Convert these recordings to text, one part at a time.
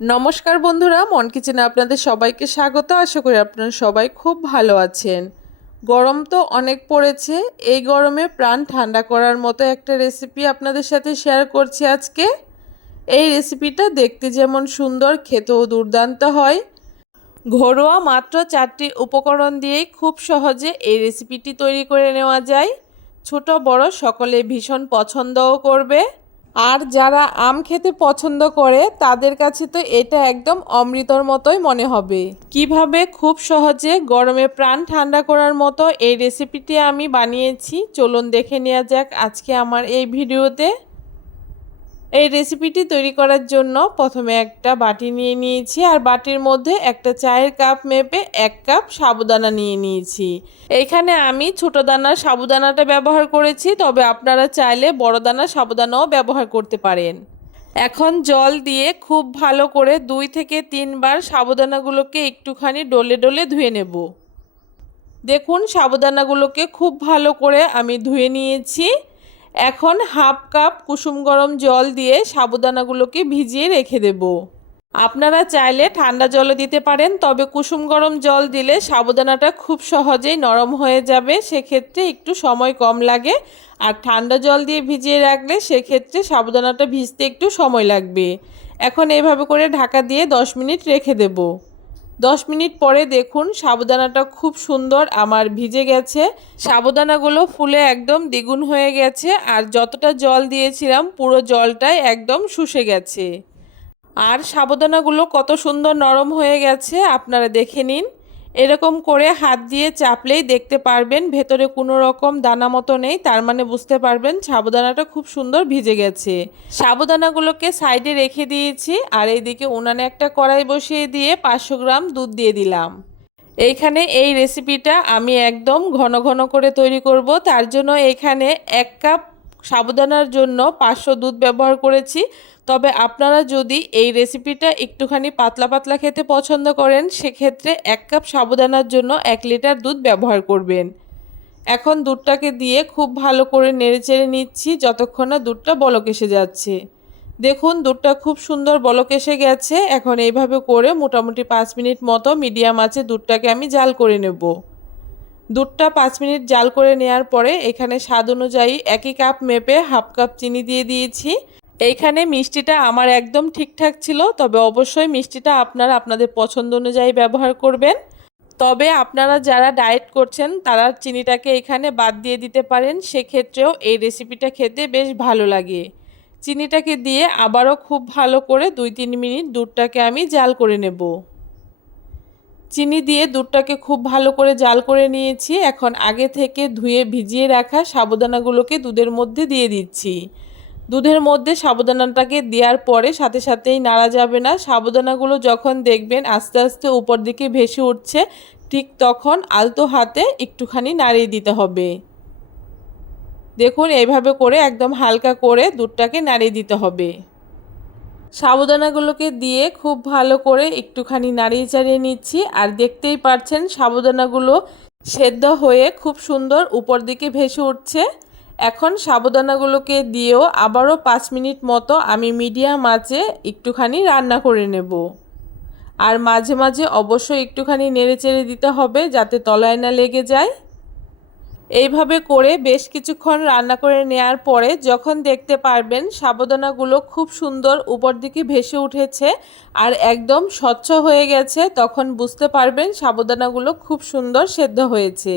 নমস্কার বন্ধুরা, মন কিচেনে আপনাদের সবাইকে স্বাগত। আশা করি আপনারা সবাই খুব ভালো আছেন। গরম তো অনেক পড়েছে। এই গরমে প্রাণ ঠান্ডা করার মতো একটা রেসিপি আপনাদের সাথে শেয়ার করছি আজকে। এই রেসিপিটা দেখতে যেমন সুন্দর, খেতেও দুর্দান্ত হয়। ঘরোয়া মাত্র চারটি উপকরণ দিয়েই খুব সহজে এই রেসিপিটি তৈরি করে নেওয়া যায়। ছোট, বড় সকলে ভীষণ পছন্দও করবে। আর যারা আম খেতে পছন্দ করে, তাদের কাছে তো এটা একদম অমৃতর মতোই মনে হবে। কীভাবে? খুব সহজে গরমে প্রাণ ঠান্ডা করার মতো এই রেসিপিটি আমি বানিয়েছি। চলুন দেখে নেওয়া যাক আজকে আমার এই ভিডিওতে। এই রেসিপিটি তৈরি করার জন্য প্রথমে একটা বাটি নিয়ে নিয়েছি আর বাটির মধ্যে একটা চায়ের কাপ মেপে এক কাপ সাবুদানা নিয়ে নিয়েছি। এইখানে আমি ছোট দানার সাবুদানাটা ব্যবহার করেছি, তবে আপনারা চাইলে বড় দানার সাবুদানাও ব্যবহার করতে পারেন। এখন জল দিয়ে খুব ভালো করে দুই থেকে তিনবার সাবুদানাগুলোকে একটুখানি ডলে ডলে ধুয়ে নেব। দেখুন, সাবুদানাগুলোকে খুব ভালো করে আমি ধুয়ে নিয়েছি। এখন হাফ কাপ কুসুম গরম জল দিয়ে সাবুদানাগুলোকে ভিজিয়ে রেখে দেব। আপনারা চাইলে ঠান্ডা জলে দিতে পারেন, তবে কুসুম গরম জল দিলে সাবুদানাটা খুব সহজেই নরম হয়ে যাবে, সেক্ষেত্রে একটু সময় কম লাগে। আর ঠান্ডা জল দিয়ে ভিজিয়ে রাখলে সেক্ষেত্রে সাবুদানাটা ভিজতে একটু সময় লাগবে। এখন এইভাবে করে ঢাকা দিয়ে দশ মিনিট রেখে দেবো। দশ মিনিট পরে দেখুন সাবুদানাটা খুব সুন্দর আমার ভিজে গেছে। সাবুদানাগুলো ফুলে একদম দ্বিগুণ হয়ে গেছে আর যতটা জল দিয়েছিলাম পুরো জলটাই একদম শুষে গেছে। আর সাবুদানাগুলো কত সুন্দর নরম হয়ে গেছে, আপনারা দেখে নিন। এরকম করে হাত দিয়ে চাপলেই দেখতে পারবেন, ভেতরে কোনো রকম দানা মতো নেই, তার মানে বুঝতে পারবেন সাবুদানাটা খুব সুন্দর ভিজে গেছে। সাবুদানাগুলোকে সাইডে রেখে দিয়েছি, আর এইদিকে উনানে একটা কড়াই বসিয়ে দিয়ে পাঁচশো গ্রাম দুধ দিয়ে দিলাম। এইখানে এই রেসিপিটা আমি একদম ঘন ঘন করে তৈরি করব, তার জন্য এখানে এক কাপ সাবুদানার জন্য পাঁচশো দুধ ব্যবহার করেছি। তবে আপনারা যদি এই রেসিপিটা একটুখানি পাতলা পাতলা খেতে পছন্দ করেন, সেক্ষেত্রে এক কাপ সাবুদানার জন্য এক লিটার দুধ ব্যবহার করবেন। এখন দুধটাকে দিয়ে খুব ভালো করে নেড়েচেড়ে নিচ্ছি যতক্ষণ না দুধটা বলক এসে যাচ্ছে। দেখুন, দুধটা খুব সুন্দর বলক এসে গেছে। এখন এইভাবে করে মোটামুটি পাঁচ মিনিট মতো মিডিয়াম আছে দুধটাকে আমি জাল করে নেব। দুধটা পাঁচ মিনিট জাল করে নেওয়ার পরে এখানে স্বাদ অনুযায়ী একই কাপ মেপে হাফ কাপ চিনি দিয়ে দিয়েছি। এইখানে মিষ্টিটা আমার একদম ঠিকঠাক ছিল, তবে অবশ্যই মিষ্টিটা আপনারা আপনাদের পছন্দ অনুযায়ী ব্যবহার করবেন। তবে আপনারা যারা ডায়েট করছেন, তারা চিনিটাকে এখানে বাদ দিয়ে দিতে পারেন, সেক্ষেত্রেও এই রেসিপিটা খেতে বেশ ভালো লাগে। চিনিটাকে দিয়ে আবারও খুব ভালো করে দুই তিন মিনিট দুধটাকে আমি জাল করে নেব। চিনি দিয়ে দুধটাকে খুব ভালো করে জাল করে নিয়েছি। এখন আগে থেকে ধুয়ে ভিজিয়ে রাখা সাবুদানাগুলোকে দুধের মধ্যে দিয়ে দিচ্ছি। দুধের মধ্যে সাবুদানাটাকে দেওয়ার পরে সাথে সাথেই নাড়া যাবে না। সাবুদানাগুলো যখন দেখবেন আস্তে আস্তে উপর দিকে ভেসে উঠছে, ঠিক তখন আলতো হাতে একটুখানি নাড়িয়ে দিতে হবে। দেখুন, এইভাবে করে একদম হালকা করে দুধটাকে নাড়িয়ে দিতে হবে। সাবুদানাগুলোকে দিয়ে খুব ভালো করে একটুখানি নাড়িয়ে চাড়িয়ে নিচ্ছি। আর দেখতেই পাচ্ছেন সাবুদানাগুলো সেদ্ধ হয়ে খুব সুন্দর উপর দিকে ভেসে উঠছে। এখন সাবুদানাগুলোকে দিয়েও আবারও পাঁচ মিনিট মতো আমি মিডিয়াম আঁচে একটুখানি রান্না করে নেব। আর মাঝে মাঝে অবশ্যই একটুখানি নেড়ে চেড়ে দিতে হবে যাতে তলায় না লেগে যায়। এইভাবে করে বেশ কিছুক্ষণ রান্না করে নেয়ার পরে যখন দেখতে পারবেন সাবধানাগুলো খুব সুন্দর উপর দিকে ভেসে উঠেছে আর একদম স্বচ্ছ হয়ে গেছে, তখন বুঝতে পারবেন সাবধানাগুলো খুব সুন্দর সেদ্ধ হয়েছে।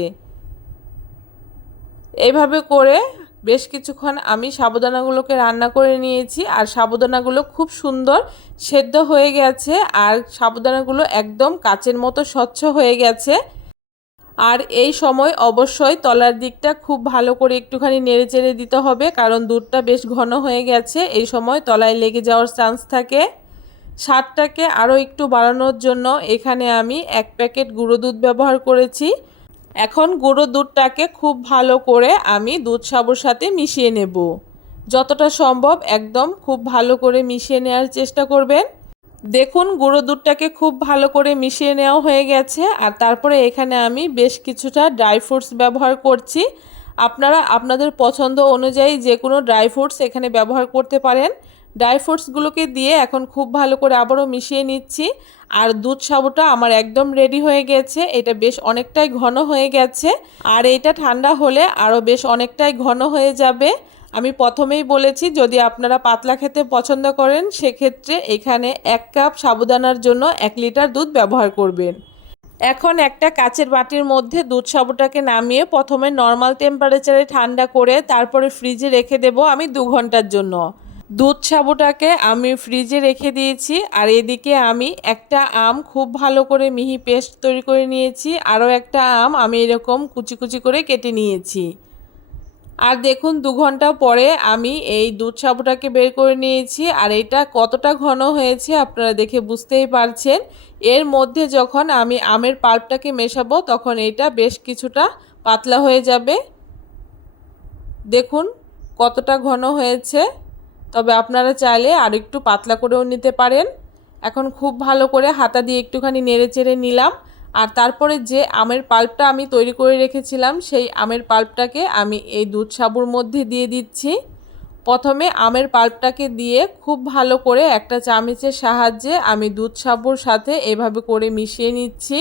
এইভাবে করে বেশ কিছুক্ষণ আমি সাবুদানাগুলোকে রান্না করে নিয়েছি আর সাবুদানাগুলো খুব সুন্দর সেদ্ধ হয়ে গেছে আর সাবুদানাগুলো একদম কাচের মতো স্বচ্ছ হয়ে গেছে। আর এই সময় অবশ্যই তলার দিকটা খুব ভালো করে একটুখানি নেড়ে চেড়ে দিতে হবে, কারণ দুধটা বেশ ঘন হয়ে গেছে। এই সময় তলায় লেগে যাওয়ার চান্স থাকে। স্বাদটাকে আরও একটু বাড়ানোর জন্য এখানে আমি এক প্যাকেট গুঁড়ো দুধ ব্যবহার করেছি। এখন গুঁড়ো দুধটাকে খুব ভালো করে আমি দুধ সাবুর সাথে মিশিয়ে নেব। যতটা সম্ভব একদম খুব ভালো করে মিশিয়ে নেওয়ার চেষ্টা করবেন। দেখুন, গুঁড়ো দুধটাকে খুব ভালো করে মিশিয়ে নেওয়া হয়ে গেছে। আর তারপরে এখানে আমি বেশ কিছুটা ড্রাই ফ্রুটস ব্যবহার করছি। আপনারা আপনাদের পছন্দ অনুযায়ী যে কোনো ড্রাই ফ্রুটস এখানে ব্যবহার করতে পারেন। ড্রাই ফ্রুটসগুলোকে দিয়ে এখন খুব ভালো করে আবারও মিশিয়ে নিচ্ছি। আর দুধ সাবুটা আমার একদম রেডি হয়ে গেছে। এটা বেশ অনেকটাই ঘন হয়ে গেছে। আর এটা ঠান্ডা হলে আরও বেশ অনেকটাই ঘন হয়ে যাবে। আমি প্রথমেই বলেছি, যদি আপনারা পাতলা খেতে পছন্দ করেন, সেক্ষেত্রে এখানে এক কাপ সাবুদানার জন্য এক লিটার দুধ ব্যবহার করবেন। এখন একটা কাচের বাটির মধ্যে দুধ সাবুটাকে নামিয়ে প্রথমে নর্মাল টেম্পারেচারে ঠান্ডা করে তারপরে ফ্রিজে রেখে দেব আমি দু ঘণ্টার জন্য। দুধ সাবুটাকে আমি ফ্রিজে রেখে দিয়েছি, আর এদিকে আমি একটা আম খুব ভালো করে মিহি পেস্ট তৈরি করে নিয়েছি, আরও একটা আম আমি এরকম কুচি কুচি করে কেটে নিয়েছি। আর দেখুন, দু ঘণ্টা পরে আমি এই দুধ সাবুটাকে বের করে নিয়েছি আর এটা কতটা ঘন হয়েছে আপনারা দেখে বুঝতেই পারছেন। এর মধ্যে যখন আমি আমের পাল্পটাকে মেশাবো, তখন এটা বেশ কিছুটা পাতলা হয়ে যাবে। দেখুন, কতটা ঘন হয়েছে। তবে আপনারা চাইলে আর একটু পাতলা করেও নিতে পারেন। এখন খুব ভালো করে হাতা দিয়ে একটুখানি নেড়ে চেড়ে নিলাম। আর তারপরে যে আমের পাল্পটা আমি তৈরি করে রেখেছিলাম, সেই আমের পাল্পটাকে আমি এই দুধ সাবুর মধ্যে দিয়ে দিচ্ছি। প্রথমে আমের পাল্পটাকে দিয়ে খুব ভালো করে একটা চামচের সাহায্যে আমি দুধ সাবুর সাথে এভাবে করে মিশিয়ে নিচ্ছি।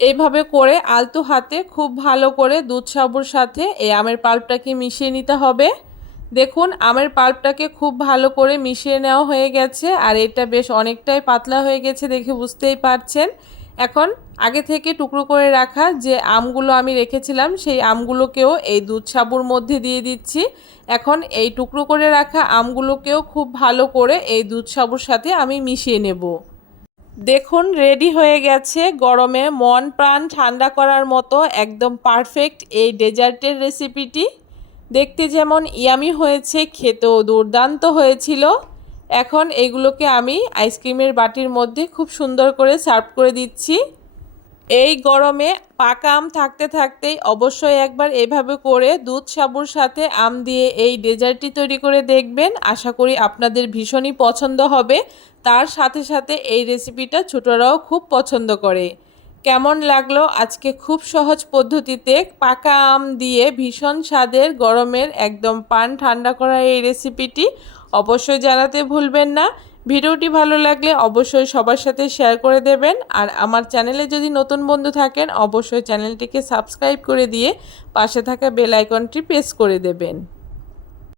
এইভাবে করে আলতো হাতে খুব ভালো করে দুধ সাবুর সাথে এই আমের পাল্পটাকে মিশিয়ে নিতে হবে। দেখুন, আমের পাল্পটাকে খুব ভালো করে মিশিয়ে নেওয়া হয়ে গেছে, আর এটা বেশ অনেকটাই পাতলা হয়ে গেছে দেখে বুঝতেই পারছেন। এখন আগে থেকে টুকরো করে রাখা যে আমগুলো আমি রেখেছিলাম, সেই আমগুলোকেও এই দুধ সাবুর মধ্যে দিয়ে দিচ্ছি। এখন এই টুকরো করে রাখা আমগুলোকেও খুব ভালো করে এই দুধ সাবুর সাথে আমি মিশিয়ে নেব। দেখুন, রেডি হয়ে গেছে। গরমে মন প্রাণ ঠান্ডা করার মতো একদম পারফেক্ট এই ডেজার্টের রেসিপিটি। দেখতে যেমন ইয়ামি হয়েছে, খেতেও দুর্দান্ত হয়েছিল। এখন এগুলোকে আমি আইসক্রিমের বাটির মধ্যে খুব সুন্দর করে সার্ভ করে দিচ্ছি। এই গরমে পাকা আম থাকতে থাকতেই অবশ্যই একবার এভাবে করে দুধ সাবুর সাথে আম দিয়ে এই ডেজার্টটি তৈরি করে দেখবেন। আশা করি আপনাদের ভীষণই পছন্দ হবে। তার সাথে সাথে এই রেসিপিটা ছোটরাও খুব পছন্দ করে। কেমন লাগল? আজকে খুব সহজ পদ্ধতিতে পাকা আম দিয়ে ভীষণ স্বাদের গরমের একদম পান ঠান্ডা করা এই রেসিপিটি অবশ্যই জানাতে ভুলবেন না। ভিডিওটি ভালো লাগলে অবশ্যই সবার সাথে শেয়ার করে দেবেন। আর আমার চ্যানেলে যদি নতুন বন্ধু থাকেন, অবশ্যই চ্যানেলটিকে সাবস্ক্রাইব করে দিয়ে পাশে থাকা বেল আইকনটি প্রেস করে দেবেন।